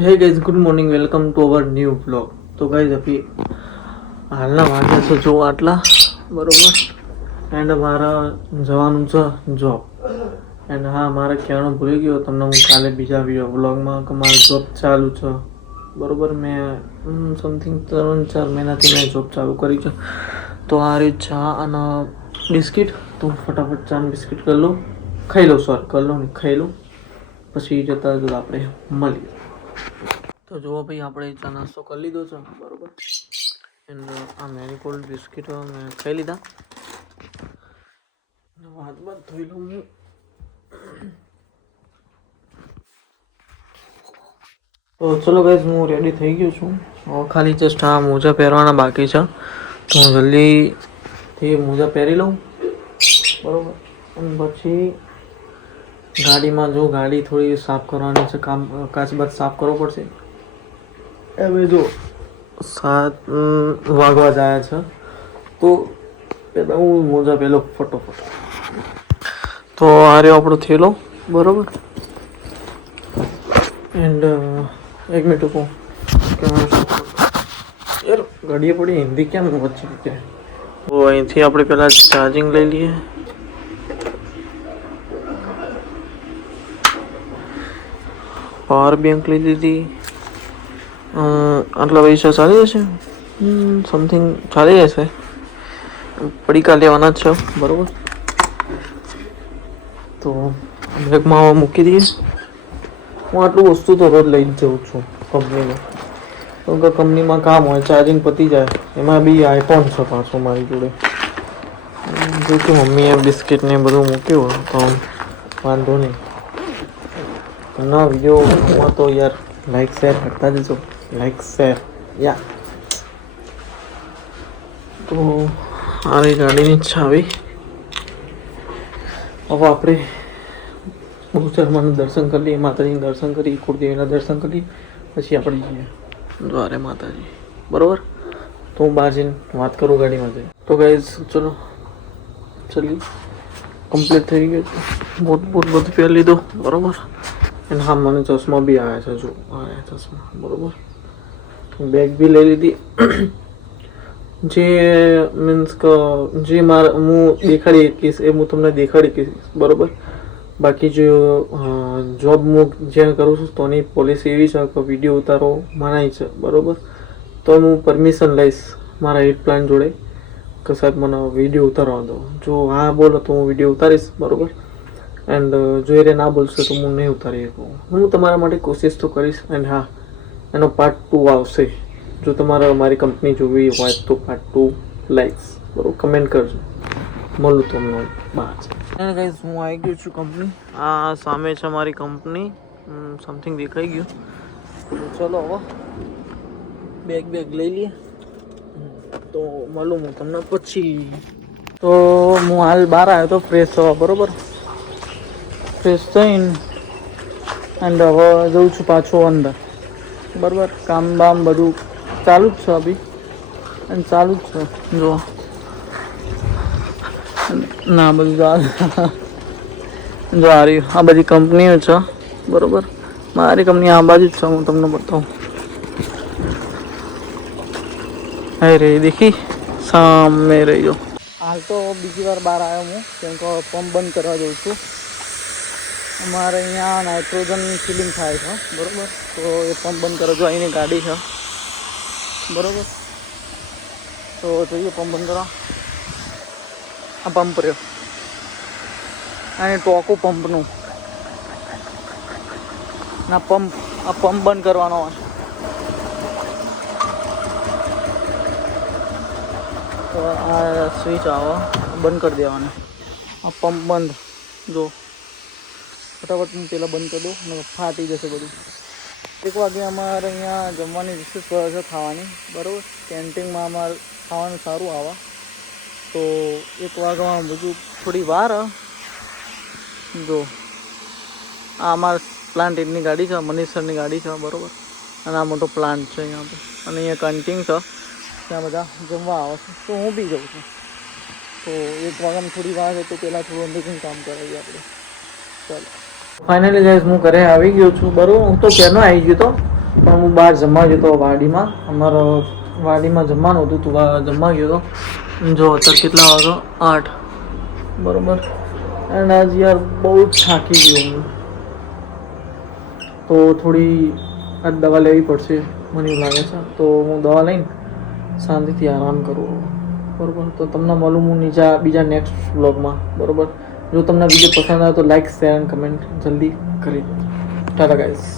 Hey guys good morning welcome to our new blog. तो guys अभी हालना वाग्या છે જો આટલા બરોબર એન્ડ મારા જવાનું છે જોબ એન્ડ હા મારે કહેવાનું ભૂલી ગયો તમને હું કાલે બીજા વ્લોગમાં કે મારી જોબ ચાલુ છે બરોબર મેં સમથિંગ 3-4 મહિનાથી મેં જોબ ચાલુ કરી છે તો આ રીત ચા અને બિસ્કિટ તો ફટાફટ ચા અને બિસ્કિટ કરી લઉં ખાઈ લઉં સોરી કરી લઉં ને ખાઈ લઉં પછી જતા જ આપણે મળીએ। તો જુઓ ભાઈ આપણે ચા નાસ્તો કરી લીધો છે બરોબર એન્ડ આ મેરીગોલ્ડ બિસ્કિટ મેં ખાઈ લીધા હાથ બાદ ધોઈ લઉં હું। તો ચલો ગાઈઝ હું રેડી થઈ ગયો છું હવે ખાલી જસ્ટ આ મોજા પહેરવાના બાકી છે તો હું જલ્દીથી મોજા પહેરી લઉં બરોબર અને પછી ગાડીમાં જો ગાડી થોડી સાફ કરવાની છે કામ કાચ બાદ સાફ કરવો પડશે હવે જો 7 વાગવા જાય છે તો પહેલાં હું મોજા પહેલો ફટોફટ તો આ રહ્યો આપણો થેલો બરાબર એન્ડ એક મિનિટ ઉભો યાર ગાડીએ પડી હિન્દી કેમ વચ્ચે તો અહીંથી આપણે પહેલાં ચાર્જિંગ લઈ લઈએ પાવર બેંક લઈ લીધી આટલા પૈસા ચાલી જશે સમથિંગ ચાલી જશે પડીકા લેવાના જ છે બરાબર તો બેગમાં મૂકી દઈએ હું આટલું વસ્તુ તો રોજ લઈ જ જાઉં છું કંપનીમાં કેમ કે કંપનીમાં કામ હોય ચાર્જિંગ પતી જાય એમાં બી આઈફોન છે પાછો મારી જોડે જો કે મમ્મીએ બિસ્કિટ ને બધું મૂક્યું તો વાંધો નહીં ના વિડીયોમાં તો યાર લાઈક શેર કરતા જજો લાઈક શેર યા તો મારી ગાડીની ચાવી હવે આપણે બહુચરમાનું દર્શન કરી લઈએ માતાજીનું દર્શન કરી કુળદેવીના દર્શન કરી પછી આપણે જઈએ દ્વારે માતાજી બરાબર તો હું બહાર જઈને વાત કરું ગાડીમાં જઈ તો ગાઈઝ ચલો ચલી કમ્પ્લીટ થઈ ગયું બહુ બધું પહેરી લીધું બરાબર અને હા મને ચશ્મા બી આવ્યા છે જો આવ્યા ચશ્મા બરાબર બેગ બી લઈ લીધી જે મીન્સ કે જે મારા હું દેખાડી શકીશ એ હું તમને દેખાડી શકીશ બરાબર બાકી જો જોબ હું જ્યાં કરું છું તો એની પોલિસી એવી છે કે વિડીયો ઉતારો મનાય છે બરાબર તો હું પરમિશન લઈશ મારા હેડ પ્લાન જોડે કે સાહેબ મને વિડીયો ઉતારવા દો જો હા બોલો તો હું વિડીયો ઉતારીશ બરાબર એન્ડ જો એ ના બોલશે તો હું નહીં ઉતારી શકું હું તમારા માટે કોશિશ તો કરીશ એન્ડ હા એનો પાર્ટ 2 આવશે જો તમારે મારી કંપની જોવી હોય તો પાર્ટ 2 લાઈક્સ બરાબર કમેન્ટ કરજો મળું તમને બહાર ગાઈઝ હું આવી ગયો છું કંપની આ સામે છે મારી કંપની સમથિંગ દેખાઈ ગયું ચલો હવે બેગ લઈ લઈએ તો મળું હું તમને પછી તો હું હાલ બહાર આવ્યો તો ફ્રેશ થવા બરાબર ફ્રેશ થઈને એન્ડ હવે જઉં છું પાછો અંદર બરાબર કામ બામ બધું ચાલુ જ છે અભી અને ચાલુ જ છે જો ના બધું જો આ રહ્યું આ બધી કંપનીઓ છે બરાબર મારી કંપની આ બાજુ જ છે હું તમને બતાવું અરે દેખી સામે રહી જાઓ હાલ તો બીજી વાર બહાર આવ્યો હું કેમ કે પંપ બંધ કરવા જઉં છું અમારે અહીંયા નાઇટ્રોજન ફિલિંગ થાય છે બરાબર તો એ પંપ બંધ કરવા જો અહીંની ગાડી છે બરાબર તો જોઈએ પંપ બંધ કરવા આ પંપ રહ્યો અને ટોકું પંપનું ના પંપ આ પંપ બંધ કરવાનો હોય તો આ સ્વિચ આવે બંધ કરી દેવાના આ પંપ બંધ જો ફટાફટ હું પહેલાં બંધ કરી દઉં અને ફાટી જશે બધું 1 વાગે અમારે અહીંયા જમવાની રિસેસ છે ખાવાની બરાબર કેન્ટીનમાં અમારે ખાવાનું સારું આવે તો 1 વાગવામાં બધું થોડી વાર જો આ અમારા પ્લાન્ટ એની ગાડી છે મનીષ સરની ગાડી છે બરાબર અને આ મોટો પ્લાન્ટ છે અહીંયા પર અને અહીંયા કેન્ટીન છે ત્યાં બધા જમવા આવે છે તો હું બી જાઉં છું તો 1 વાગ્યામાં થોડી વાર છે તો પહેલાં થોડું અંદરથી કામ કરાવીએ આપણે ચાલો ફાઇનલી ગાઈઝ હું ઘરે આવી ગયો છું બરાબર હું તો ક્યારનો આવી ગયો તો પણ હું બહાર જમવા ગયો હતો વાડીમાં. અમારો વાડીમાં જમવાનું હતું, તું જમવા ગયો હતો. જો અત્યારે કેટલા વાગ્યો? 8. બરોબર. અને આજ યાર બહુ જ થાકી ગયો હું, તો થોડી આજ દવા લેવી પડશે મને એવું લાગે છે. તો હું દવા લઈને શાંતિથી આરામ કરું. બરોબર. તો તમને મળું હું બીજા નેક્સ્ટ વ્લોગમાં. બરોબર. જો તમને વિડીયો પસંદ આવે તો લાઈક, શેર અને કમેન્ટ જલ્દી કરી દો. ટાટા ગાઈઝ.